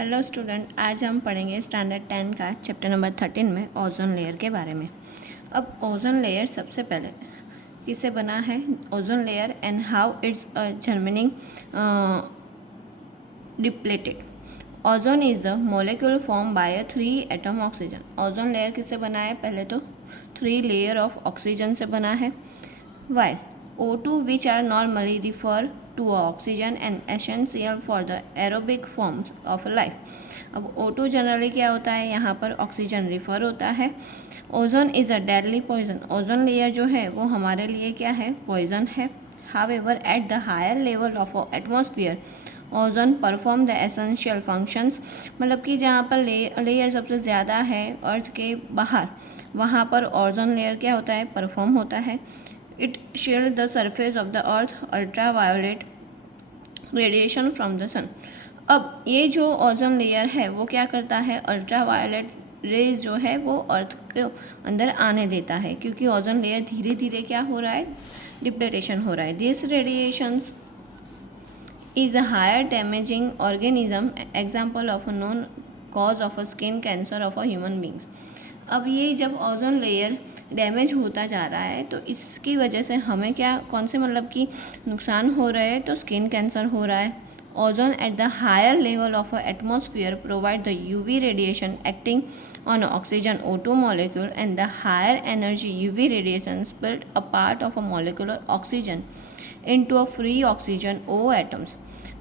Hello student, आज हम पढ़ेंगे स्टैंडर्ड 10 का चैप्टर नंबर 13 में ओजोन लेयर के बारे में। अब ओजोन लेयर सबसे पहले किससे बना है, ozone layer and how it's germinating depleted. Ozone is the molecule form by a 3 atom oxygen. Ozone layer किससे बना है, पहले तो 3 लेयर ऑफ ऑक्सीजन से बना है। While O2 which are normally refer to oxygen and essential for the aerobic forms of life। अब O2 generally क्या होता है, यहाँ पर ऑक्सीजन रिफर होता है। Ozone is a deadly poison. Ozone layer जो है वो हमारे लिए क्या है, पॉइजन है। However at the higher level of atmosphere ozone perform the essential functions. मतलब कि जहाँ पर लेयर सबसे ज़्यादा है अर्थ के बाहर, वहाँ पर ओजोन लेयर क्या होता है, परफॉर्म होता है। It shields the surface of the earth ultraviolet radiation from the sun। अब ये जो ओजोन लेयर है वो क्या करता है, अल्ट्रावायोलेट रेज जो है वो अर्थ के अंदर आने देता है, क्योंकि ओजोन लेयर धीरे धीरे क्या हो रहा है, डिप्लेटेशन हो रहा है। This radiations is a higher damaging organism example of a known cause of a skin cancer of a human beings। अब ये जब ओजोन लेयर डैमेज होता जा रहा है तो इसकी वजह से हमें क्या, कौन से मतलब कि नुकसान हो रहे हैं, तो स्किन कैंसर हो रहा है। Ozone at the higher level of atmosphere provide the UV radiation acting on oxygen O2 molecule and the higher energy UV radiation split a part of a molecular oxygen into a free oxygen O atoms।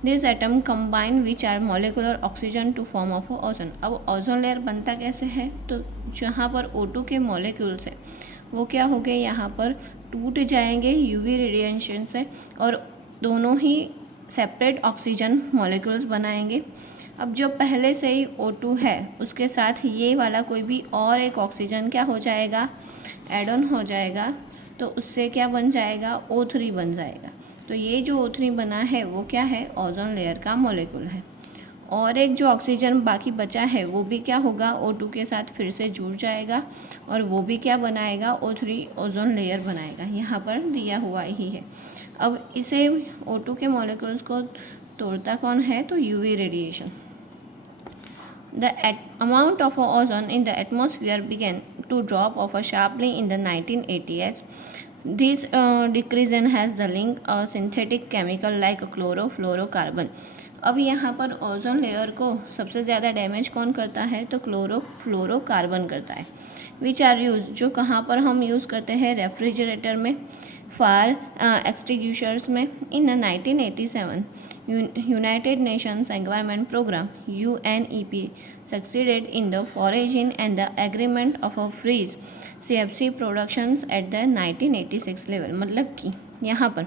These atoms combine which are molecular oxygen to form of a ozone। अब ozone layer बनता कैसे है, तो जहाँ पर O2 के molecules है वो क्या हो गए, यहाँ पर टूट जाएंगे यूवी रेडिएशन से और दोनों ही सेपरेट ऑक्सीजन मॉलिक्यूल्स बनाएंगे। अब जो पहले से ही O2 है उसके साथ ये वाला कोई भी और एक ऑक्सीजन क्या हो जाएगा, एड ऑन हो जाएगा, तो उससे क्या बन जाएगा, O3 बन जाएगा। तो ये जो O3 बना है वो क्या है, ओजोन लेयर का मॉलिक्यूल है। और एक जो ऑक्सीजन बाकी बचा है वो भी क्या होगा, O2 के साथ फिर से जुड़ जाएगा और वो भी क्या बनाएगा, O3 ओजोन लेयर बनाएगा। यहाँ पर दिया हुआ ही है। अब इसे O2 के मॉलिक्यूल्स को तोड़ता कौन है, तो UV radiation. The amount of ozone in the atmosphere began to drop off sharply in the 1980s। This decrease has the link a synthetic chemical like chlorofluorocarbon। अब यहाँ पर ओजोन लेयर को सबसे ज़्यादा डैमेज कौन करता है, तो क्लोरोफ्लोरोकार्बन करता है। विच आर यूज, जो कहाँ पर हम यूज़ करते हैं, रेफ्रिजरेटर में, फायर एक्सटिंग्विशर्स में। इन 1987 United Nations Environment Program UNEP succeeded in the foraging and the agreement of a freeze CFC productions at the 1986 level। मतलब कि यहाँ पर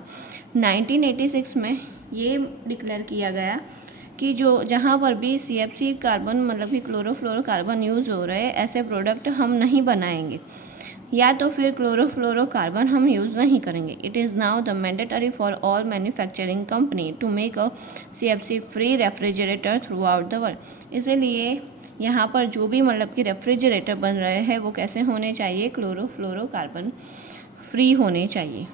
1986 में ये डिक्लेयर किया गया कि जो जहाँ पर भी CFC कार्बन मतलब कि क्लोरोफ्लोरोकार्बन यूज़ हो रहे हैं, ऐसे प्रोडक्ट हम नहीं बनाएंगे, या तो फिर क्लोरोफ्लोरोकार्बन हम यूज़ नहीं करेंगे। It is now the mandatory for all manufacturing company to make a CFC free refrigerator throughout the world. इसीलिए यहाँ पर जो भी मतलब कि रेफ्रिजरेटर बन रहे हैं वो कैसे होने चाहिए, क्लोरोफ्लोरोकार्बन फ्री होने चाहिए।